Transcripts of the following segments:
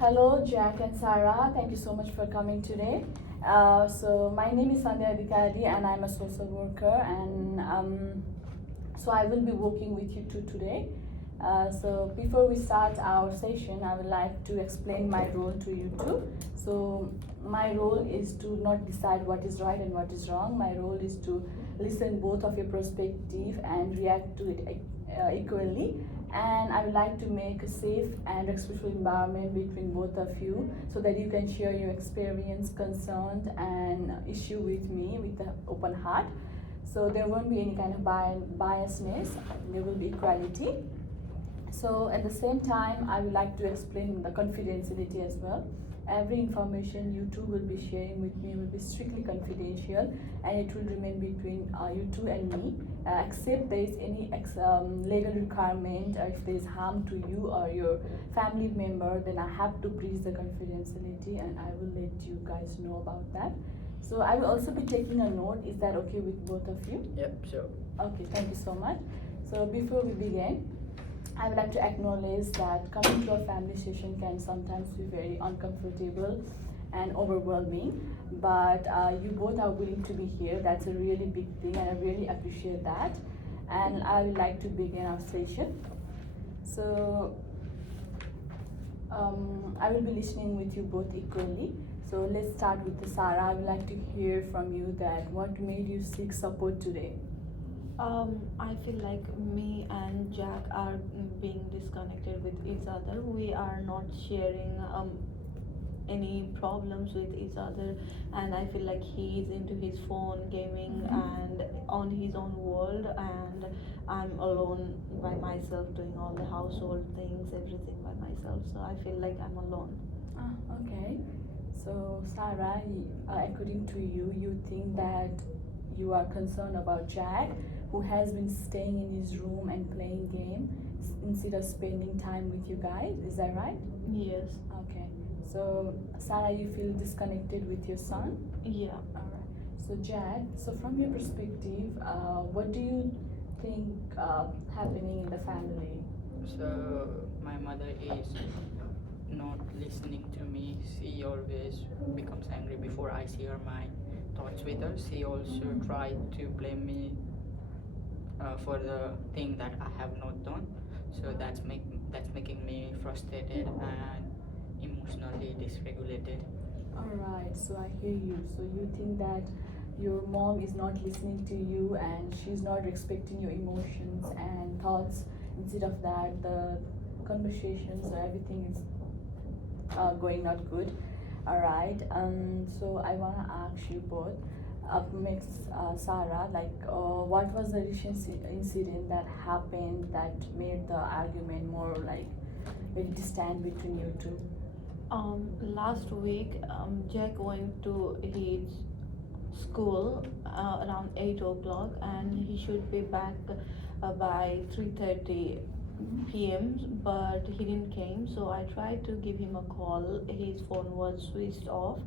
Hello, Jack and Sarah. Thank you so much for coming today. So my name is Sandhya Adhikari and I'm a social worker, and so I will be working with you two today. So before we start our session, I would like to explain my role to you two. So my role is to not decide what is right and what is wrong. My role is to listen both of your perspective and react to it equally. And I would like to make a safe and respectful environment between both of you so that you can share your experience, concern, and issue with me with an open heart. So there won't be any kind of biasness, there will be equality. So at the same time, I would like to explain the confidentiality as well. Every information you two will be sharing with me will be strictly confidential, and it will remain between you two and me, except there is any legal requirement, if there is harm to you or your family member, then I have to breach the confidentiality and I will let you guys know about that. So I will also be taking a note. Is that okay with both of you? Yep, sure. Okay, thank you so much. So before we begin, I would like to acknowledge that coming to a family session can sometimes be very uncomfortable and overwhelming, but you both are willing to be here. That's a really big thing, and I really appreciate that. And I would like to begin our session. So I will be listening with you both equally. So let's start with the Sarah. I would like to hear from you that what made you seek support today? I feel like me and Jack are being disconnected with each other. We are not sharing any problems with each other, and I feel like he is into his phone gaming and on his own world, and I'm alone by myself doing all the household things, everything by myself. So I feel like I'm alone. Okay. So Sarah, according to you, you think that you are concerned about Jack, who has been staying in his room and playing game instead of spending time with you guys. Is that right? Yes. Okay. So Sarah, you feel disconnected with your son? Yeah. All right. So Jack, so from your perspective, what do you think happening in the family? So my mother is not listening to me. She always becomes angry before I share my thoughts with her. She also tried to blame me for the thing that I have not done. So that's making me frustrated and emotionally dysregulated. All right. So I hear you. So you think that your mom is not listening to you and she's not respecting your emotions and thoughts. Instead of that, the conversations or everything is going not good. All right. So I wanna ask you both. Miss Sarah, like, what was the recent incident that happened that made the argument more like very distant between you two? Last week, Jack went to his school around 8 o'clock, and he should be back by 3:30 p.m. But he didn't came, so I tried to give him a call. His phone was switched off,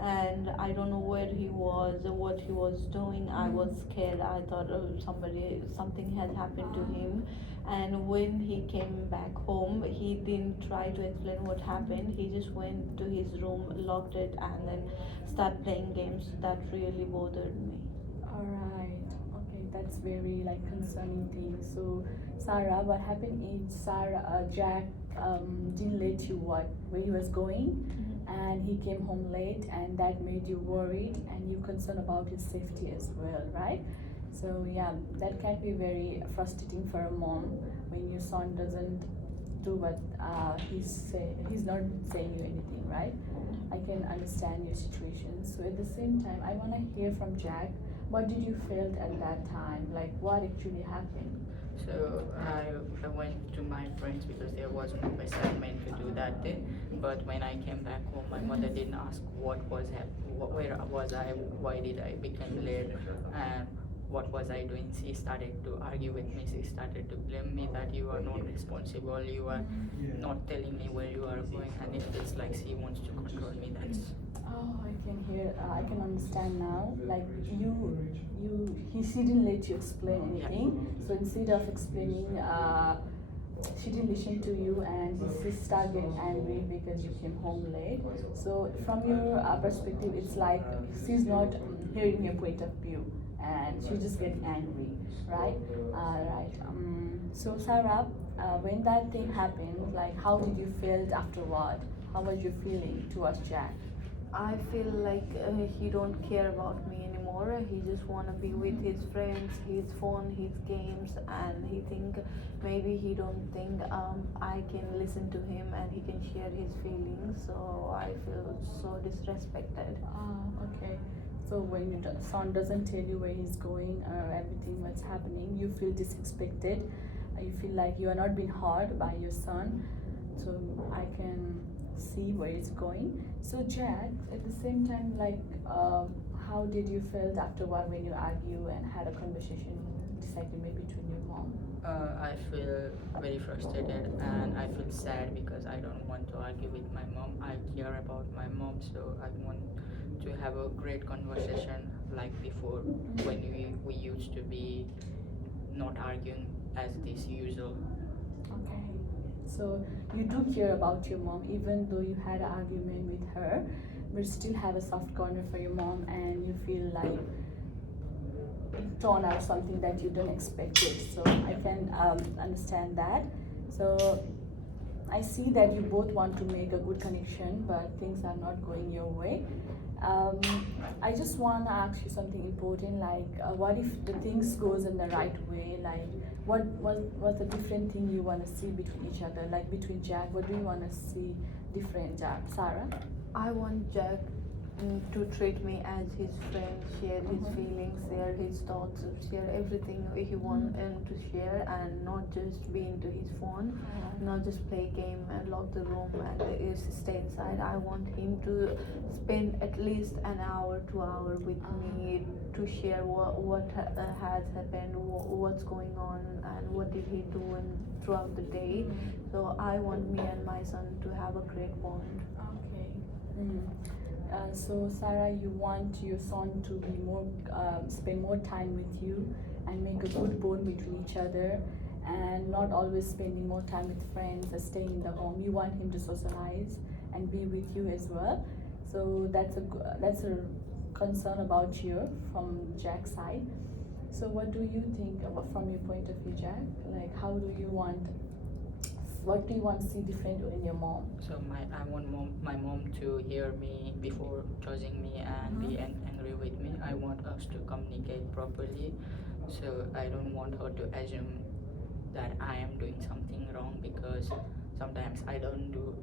and I don't know where he was, what he was doing. I was scared. I thought something had happened to him. And when he came back home, he didn't try to explain what happened. He just went to his room, locked it, and then started playing games. That really bothered me. All right. Okay, that's very like concerning thing. So, Sarah, what happened is Jack didn't let you where he was going, and he came home late, and that made you worried, and you concerned about his safety as well, right? So yeah, that can be very frustrating for a mom when your son doesn't do what he's not saying you anything, right? I can understand your situation. So at the same time, I want to hear from Jack. What did you felt at that time? Like, what actually happened? So I went to my friends because there was no assignment to do that day. But when I came back home, my mother didn't ask what was where was I, why did I become late, and what was I doing. She started to argue with me. She started to blame me that you are not responsible, you are not telling me where you are going, and it feels like she wants to control me. That's Oh, I can hear. I can understand now. Like he didn't let you explain anything. So instead of explaining she didn't listen to you and he started getting angry because you came home late. So from your perspective, it's like she's not hearing your point of view and she's just getting angry, right? Right. So Sarah, when that thing happened, like how did you feel afterward? How was your feeling towards Jack? I feel like he don't care about me anymore. He just wanna be with his friends, his phone, his games, and he think maybe he don't think I can listen to him and he can share his feelings. So I feel so disrespected. Okay. So when your son doesn't tell you where he's going or everything what's happening, you feel disrespected. You feel like you are not being heard by your son. So I can see where it's going. So Jack, at the same time, like, how did you feel afterward when you argue and had a conversation, disagreement between your mom? I feel very frustrated and I feel sad because I don't want to argue with my mom. I care about my mom, so I want to have a great conversation like before when we used to be not arguing as this usual. Okay. So you do care about your mom, even though you had an argument with her, but still have a soft corner for your mom, and you feel like it turned out something that you don't expect it. So I can understand that. So I see that you both want to make a good connection, but things are not going your way. Um, I just want to ask you something important, like what if the things goes in the right way? Like what was the different thing you want to see between each other? Like between Jack, what do you want to see different, Jack? Sarah? I want Jack to treat me as his friend, share his feelings, share his thoughts, share everything he wants to share, and not just be into his phone, not just play game and lock the room and stay inside. I want him to spend at least an hour, 2 hours with me to share what has happened, what's going on, and what did he do throughout the day. So I want me and my son to have a great bond. Okay. So Sarah, you want your son to be more, spend more time with you, and make a good bond between each other, and not always spending more time with friends or staying in the home. You want him to socialize and be with you as well. So that's a concern about you from Jack's side. So what do you think from your point of view, Jack? Like what do you want to see different in your mom? So I want my mom to hear me before judging me and be angry with me. I want us to communicate properly. So I don't want her to assume that I am doing something wrong, because sometimes I don't do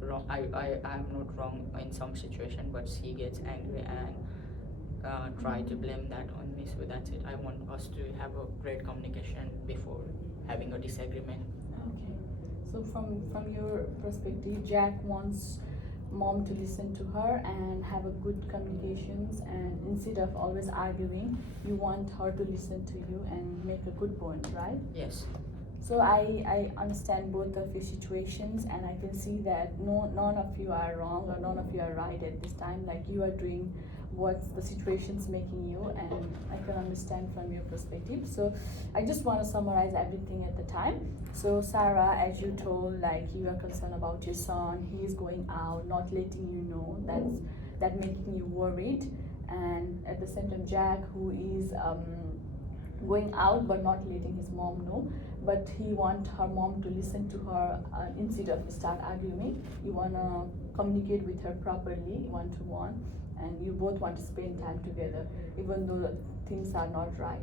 wrong. I'm not wrong in some situation, but she gets angry and try to blame that on me. So that's it. I want us to have a great communication before having a disagreement. Okay. So from your perspective, Jack wants mom to listen to her and have a good communications, and instead of always arguing, you want her to listen to you and make a good bond, right? Yes. So I understand both of your situations, and I can see that none of you are wrong or none of you are right at this time. Like you are doing what the situation's making you, and I can understand from your perspective. So I just want to summarize everything at the time. So Sarah, as you told, like you are concerned about your son, he is going out, not letting you know, that making you worried, and at the same time Jack, who is going out but not letting his mom know, but he want her mom to listen to her instead of start arguing. You want to communicate with her properly, one-to-one, and you both want to spend time together even though things are not right.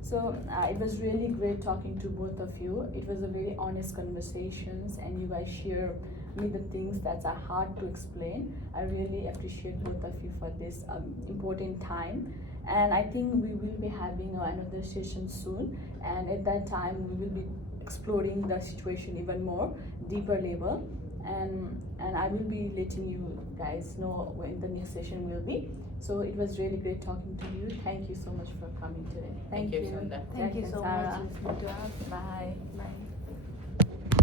So it was really great talking to both of you. It was a very honest conversations, and you guys share me the things that are hard to explain. I really appreciate both of you for this important time, and I think we will be having another session soon, and at that time we will be exploring the situation even more deeper level, and I will be letting you guys know when the next session will be. So it was really great talking to you. Thank you so much for coming today. Thank you, Sunda. Thank you Jack so and Sarah. much listening to us. Bye. Bye.